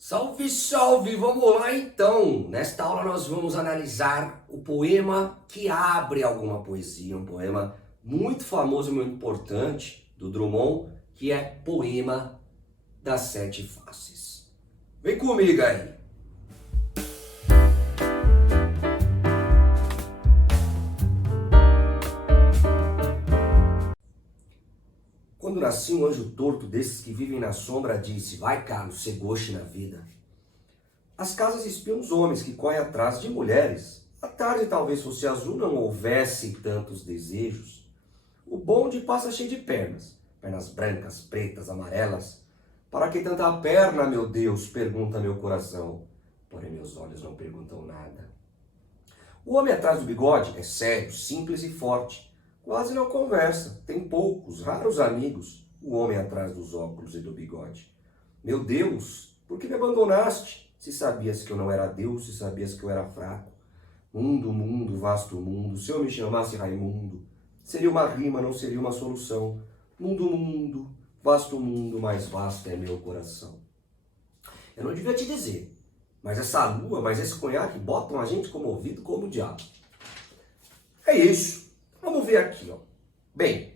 Salve, salve! Vamos lá então! Nesta aula nós vamos analisar o poema que abre alguma poesia, um poema muito famoso e muito importante do Drummond, que é Poema das Sete Faces. Vem comigo aí! Quando nasci, um anjo torto desses que vivem na sombra disse: vai, Carlos, ser goste na vida. As casas espiam os homens que correm atrás de mulheres. A tarde talvez fosse azul, não houvesse tantos desejos. O bonde passa cheio de pernas, pernas brancas, pretas, amarelas. Para que tanta perna, meu Deus? Pergunta meu coração. Porém meus olhos não perguntam nada. O homem atrás do bigode é sério, simples e forte. Quase não conversa, tem poucos, raros amigos, o homem atrás dos óculos e do bigode. Meu Deus, por que me abandonaste? Se sabias que eu não era Deus, se sabias que eu era fraco. Mundo, mundo, vasto mundo, se eu me chamasse Raimundo, seria uma rima, não seria uma solução. Mundo, mundo, vasto mundo, mais vasto é meu coração. Eu não devia te dizer, mas essa lua, mas esse conhaque botam a gente comovido como o diabo. É isso. Vamos ver aqui, ó. Bem,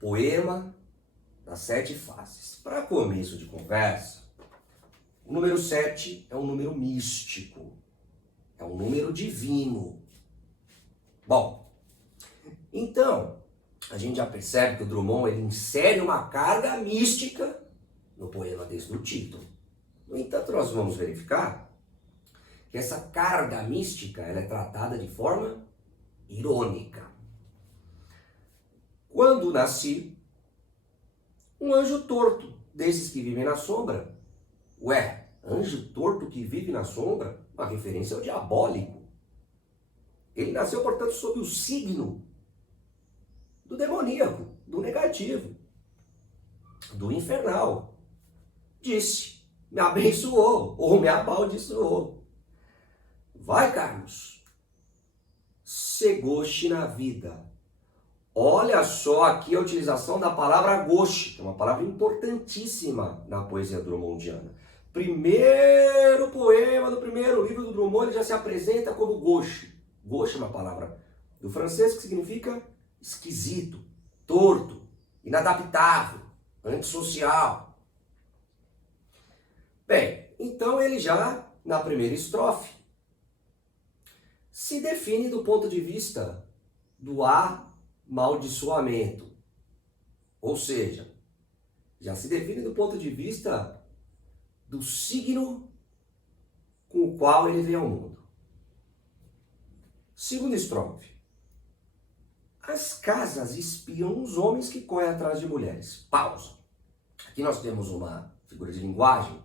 Poema das Sete Faces. Para começo de conversa, o número 7 é um número místico, é um número divino. Bom, então, a gente já percebe que o Drummond ele insere uma carga mística no poema desde o título. No entanto, nós vamos verificar que essa carga mística ela é tratada de forma irônica. Quando nasci, um anjo torto, desses que vivem na sombra. Ué, anjo torto que vive na sombra? Uma referência ao diabólico. Ele nasceu, portanto, sob o signo do demoníaco, do negativo, do infernal. Disse, me abençoou ou me amaldiçoou. Vai, Carlos. Ser goste na vida. Olha só aqui a utilização da palavra goste, que é uma palavra importantíssima na poesia drummondiana. Primeiro poema do primeiro livro do Drummond, ele já se apresenta como gauche. Gauche é uma palavra do francês que significa esquisito, torto, inadaptável, antissocial. Bem, então ele já, na primeira estrofe, se define do ponto de vista do amaldiçoamento. Ou seja, já se define do ponto de vista do signo com o qual ele vem ao mundo. Segunda estrofe. As casas espiam os homens que correm atrás de mulheres. Pausa. Aqui nós temos uma figura de linguagem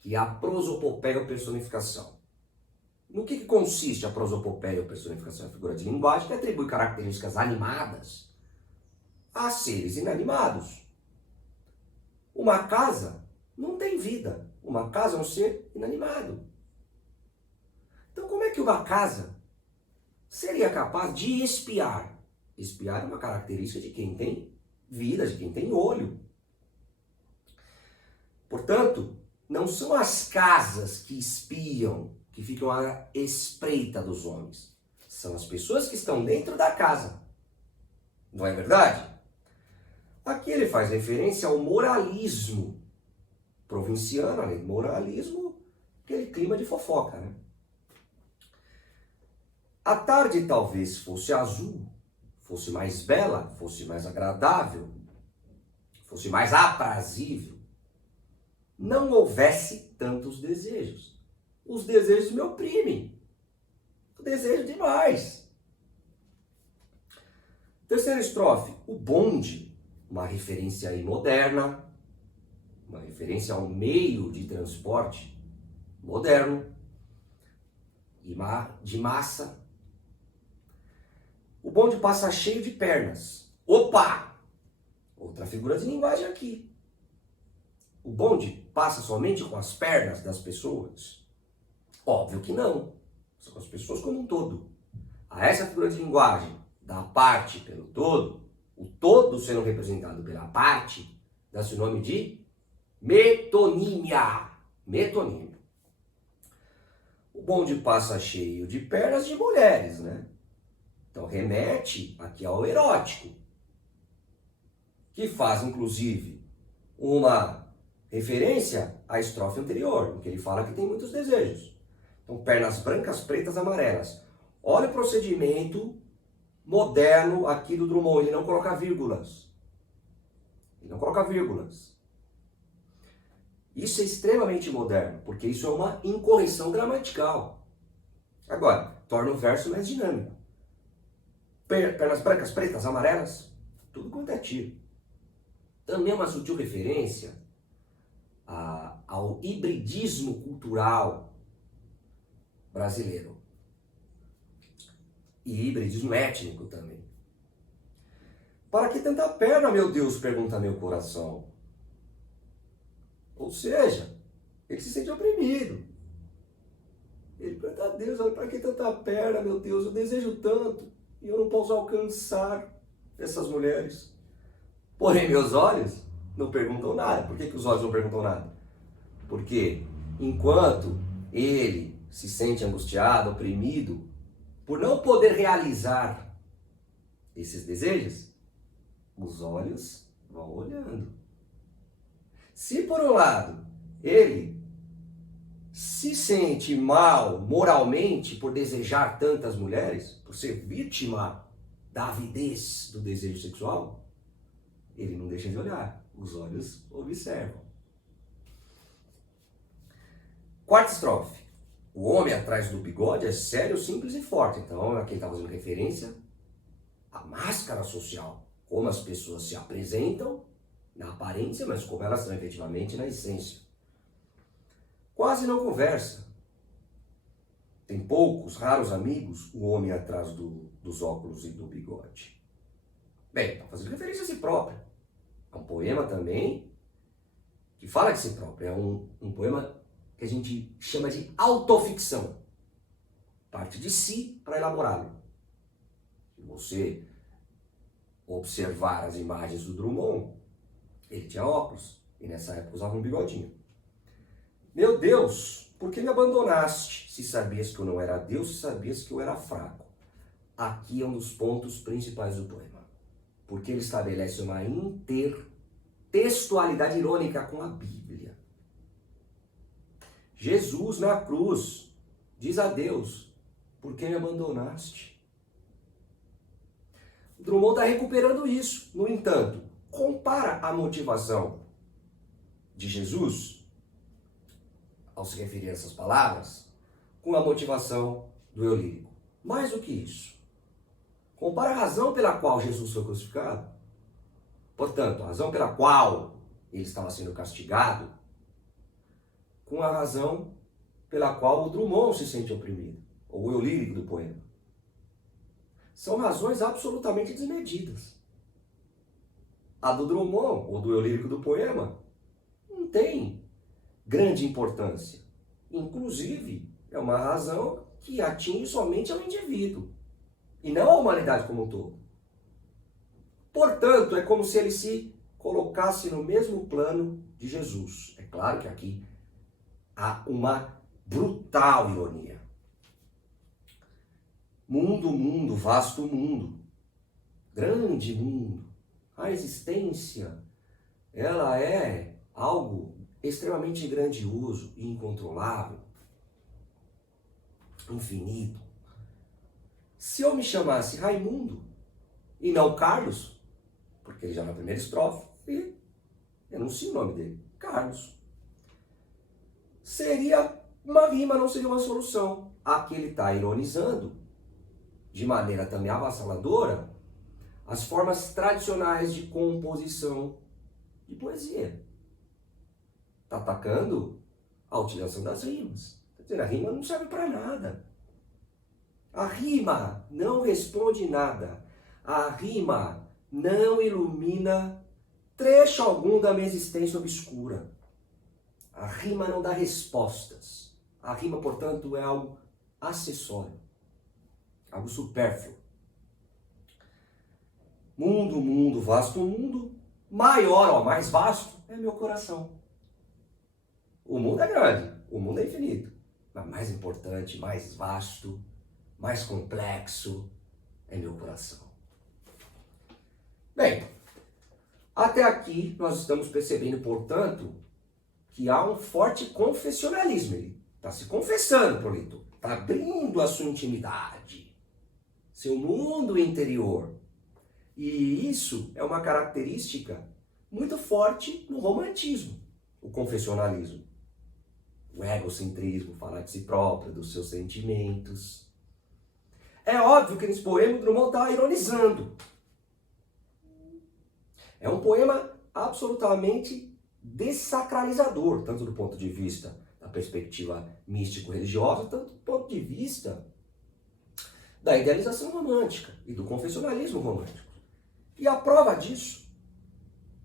que é a prosopopeia ou personificação. No que consiste a prosopopeia ou personificação? É a figura de linguagem que atribui características animadas a seres inanimados. Uma casa não tem vida. Uma casa é um ser inanimado. Então como é que uma casa seria capaz de espiar? Espiar é uma característica de quem tem vida, de quem tem olho. Portanto, não são as casas que espiam, que ficam à espreita dos homens. São as pessoas que estão dentro da casa. Não é verdade? Aqui ele faz referência ao moralismo provinciano, além do moralismo, aquele clima de fofoca, né? A tarde talvez fosse azul, fosse mais bela, fosse mais agradável, fosse mais aprazível. Não houvesse tantos desejos. Os desejos me oprimem. Eu desejo demais. Terceira estrofe. O bonde, uma referência aí moderna, uma referência ao meio de transporte moderno e de massa. O bonde passa cheio de pernas. Opa! Outra figura de linguagem aqui. O bonde passa somente com as pernas das pessoas? Óbvio que não. São as pessoas como um todo. A essa figura de linguagem da parte pelo todo, o todo sendo representado pela parte, dá-se o nome de metonímia. Metonímio. O bonde passa cheio de pernas de mulheres, né? Então remete aqui ao erótico, que faz inclusive uma referência à estrofe anterior, em que ele fala que tem muitos desejos. Então, pernas brancas, pretas, amarelas. Olha o procedimento moderno aqui do Drummond, ele não coloca vírgulas. Ele não coloca vírgulas. Isso é extremamente moderno, porque isso é uma incorreção gramatical. Agora, torna o verso mais dinâmico. Pernas brancas, pretas, amarelas, tudo quanto é tiro. Também é uma sutil referência ao hibridismo cultural brasileiro. E hibridismo étnico também. Para que tanta perna, meu Deus? Pergunta meu coração. Ou seja, ele se sente oprimido. Ele pergunta a Deus, olha, para que tanta perna, meu Deus? Eu desejo tanto e eu não posso alcançar essas mulheres. Porém, meus olhos não perguntam nada. Por que os olhos não perguntam nada? Porque enquanto ele se sente angustiado, oprimido, por não poder realizar esses desejos, os olhos vão olhando. Se por um lado ele se sente mal moralmente por desejar tantas mulheres, por ser vítima da avidez do desejo sexual, ele não deixa de olhar, os olhos observam. Quarta estrofe. O homem atrás do bigode é sério, simples e forte. Então, aqui ele está fazendo referência à máscara social, como as pessoas se apresentam na aparência, mas como elas são efetivamente na essência. Quase não conversa. Tem poucos, raros amigos, o homem atrás dos óculos e do bigode. Bem, está fazendo referência a si próprio. É um poema também que fala de si próprio. É um poema que a gente chama de autoficção. Parte de si para elaborá-lo. Se você observar as imagens do Drummond, ele tinha óculos e nessa época usava um bigodinho. Meu Deus, por que me abandonaste? Se sabias que eu não era Deus, se sabias que eu era fraco. Aqui é um dos pontos principais do poema. Porque ele estabelece uma intertextualidade irônica com a Bíblia. Jesus na cruz diz a Deus, por que me abandonaste? O Drummond está recuperando isso. No entanto, compara a motivação de Jesus, ao se referir a essas palavras, com a motivação do eu lírico. Mais do que isso, compara a razão pela qual Jesus foi crucificado, portanto, a razão pela qual ele estava sendo castigado, com a razão pela qual o Drummond se sente oprimido, ou o eu lírico do poema. São razões absolutamente desmedidas. A do Drummond, ou do eu lírico do poema, não tem grande importância. Inclusive, é uma razão que atinge somente ao indivíduo, e não a humanidade como um todo. Portanto, é como se ele se colocasse no mesmo plano de Jesus. É claro que aqui há uma brutal ironia. Mundo, mundo, vasto mundo, grande mundo. A existência, ela é algo extremamente grandioso e incontrolável, infinito. Se eu me chamasse Raimundo e não Carlos, porque ele já na primeira estrofe, e enuncio o nome dele, Carlos, seria uma rima, não seria uma solução. Aqui ele está ironizando, de maneira também avassaladora, as formas tradicionais de composição de poesia. Está atacando a utilização das rimas. Quer dizer, a rima não serve para nada. A rima não responde nada. A rima não ilumina trecho algum da minha existência obscura. A rima não dá respostas. A rima, portanto, é algo acessório, algo supérfluo. Mundo, mundo, vasto mundo, maior, ó, mais vasto, é meu coração. O mundo é grande, o mundo é infinito. Mas mais importante, mais vasto, mais complexo é meu coração. Bem, até aqui nós estamos percebendo, portanto, que há um forte confessionalismo. Ele está se confessando para o leitor, está abrindo a sua intimidade, seu mundo interior. E isso é uma característica muito forte no romantismo, o confessionalismo. O egocentrismo, falar de si próprio, dos seus sentimentos. É óbvio que nesse poema o Drummond está ironizando. É um poema absolutamente dessacralizador, tanto do ponto de vista da perspectiva místico-religiosa, tanto do ponto de vista da idealização romântica e do confessionalismo romântico. E a prova disso,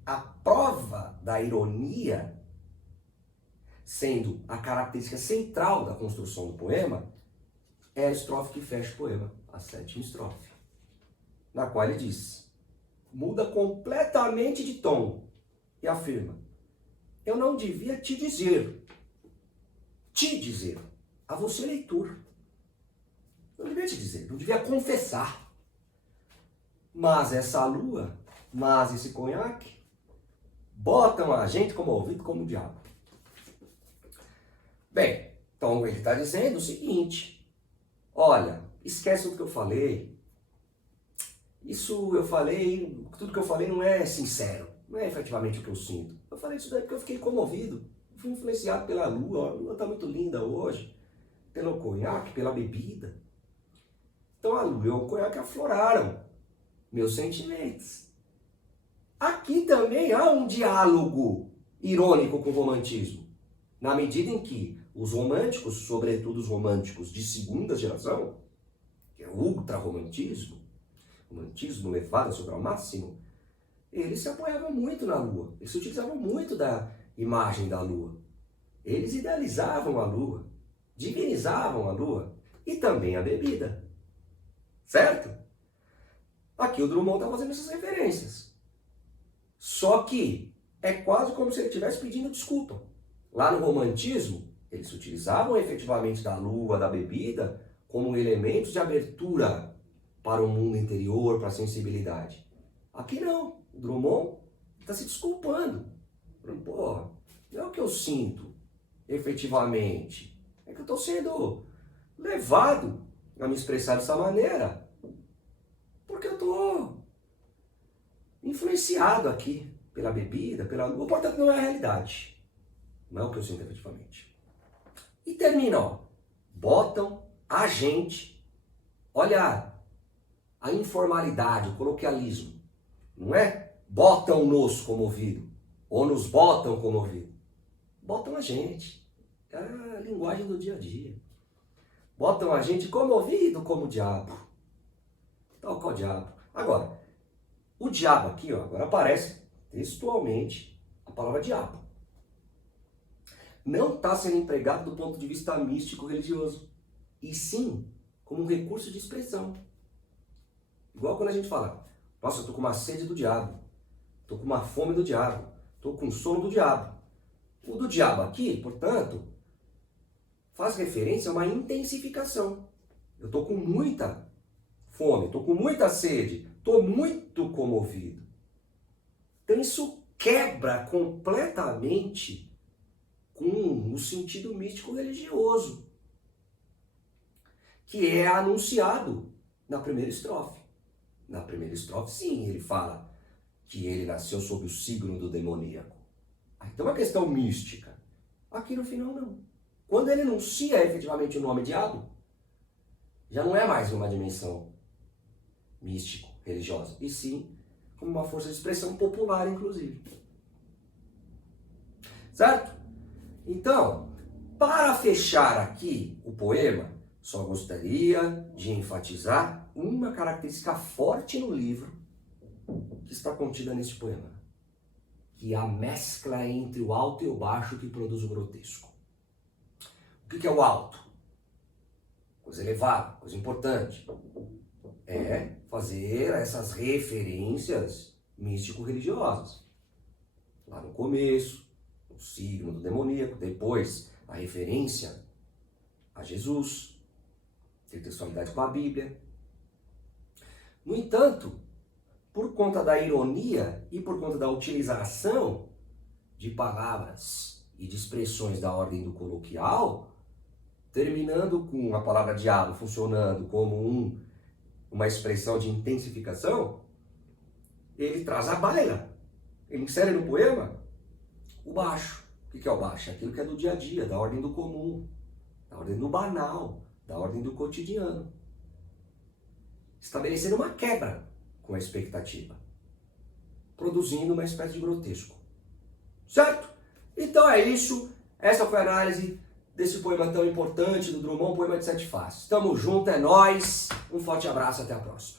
a prova da ironia, sendo a característica central da construção do poema, é a estrofe que fecha o poema, a 7ª estrofe, na qual ele diz, muda completamente de tom e afirma, eu não devia te dizer, a você leitor, eu não devia te dizer, não devia confessar, mas essa lua, mas esse conhaque, botam a gente como ouvido como o diabo. Bem, então ele está dizendo o seguinte, olha, esquece tudo que eu falei, tudo que eu falei não é sincero, não é efetivamente o que eu sinto. Eu falei isso daí porque eu fiquei comovido, fui influenciado pela lua, a lua está muito linda hoje, pelo conhaque, pela bebida. Então a lua e o conhaque afloraram meus sentimentos. Aqui também há um diálogo irônico com o romantismo, na medida em que os românticos, sobretudo os românticos de segunda geração, que é o ultra-romantismo, romantismo levado sobre ao máximo, eles se apoiavam muito na lua, eles se utilizavam muito da imagem da lua. Eles idealizavam a lua, divinizavam a lua e também a bebida. Certo? Aqui o Drummond está fazendo essas referências. Só que é quase como se ele estivesse pedindo desculpa. Lá no romantismo, eles utilizavam efetivamente da lua, da bebida, como elementos de abertura para o mundo interior, para a sensibilidade. Aqui não. O Drummond está se desculpando. Porra, não é o que eu sinto, efetivamente. É que eu estou sendo levado a me expressar dessa maneira. Porque eu estou influenciado aqui pela bebida, pela lua. Portanto, não é a realidade. Não é o que eu sinto efetivamente. E termina, ó. Botam a gente. Olha a informalidade, o coloquialismo. Não é? Botam-nos como ouvido. Ou nos botam como ouvido. Botam a gente. É a linguagem do dia a dia. Botam a gente como ouvido, como diabo. Tal qual diabo. Agora, o diabo aqui, ó, agora aparece textualmente a palavra diabo. Não está sendo empregado do ponto de vista místico-religioso, e sim como um recurso de expressão. Igual quando a gente fala, nossa, eu estou com uma sede do diabo, estou com uma fome do diabo, estou com sono do diabo. O do diabo aqui, portanto, faz referência a uma intensificação. Eu estou com muita fome, estou com muita sede, estou muito comovido. Então isso quebra completamente com o sentido místico-religioso, que é anunciado na primeira estrofe. Na primeira estrofe, sim, ele fala que ele nasceu sob o signo do demoníaco. Então é uma questão mística. Aqui no final, não. Quando ele anuncia efetivamente o nome diabo, já não é mais uma dimensão místico-religiosa, e sim como uma força de expressão popular, inclusive. Certo? Então, para fechar aqui o poema, só gostaria de enfatizar uma característica forte no livro que está contida neste poema, que é a mescla entre o alto e o baixo que produz o grotesco. O que é o alto? Coisa elevada, coisa importante. É fazer essas referências místico-religiosas. Lá no começo, no o signo do demoníaco, depois a referência a Jesus, intertextualidade com a Bíblia. No entanto, por conta da ironia e por conta da utilização de palavras e de expressões da ordem do coloquial, terminando com a palavra diabo funcionando como uma expressão de intensificação, ele traz a baila. Ele insere no poema o baixo. O que é o baixo? Aquilo que é do dia a dia, da ordem do comum, da ordem do banal, da ordem do cotidiano. Estabelecendo uma quebra com a expectativa, produzindo uma espécie de grotesco. Certo? Então é isso. Essa foi a análise desse poema tão importante do Drummond, Poema de Sete Faces. Tamo junto, é nóis. Um forte abraço, até a próxima.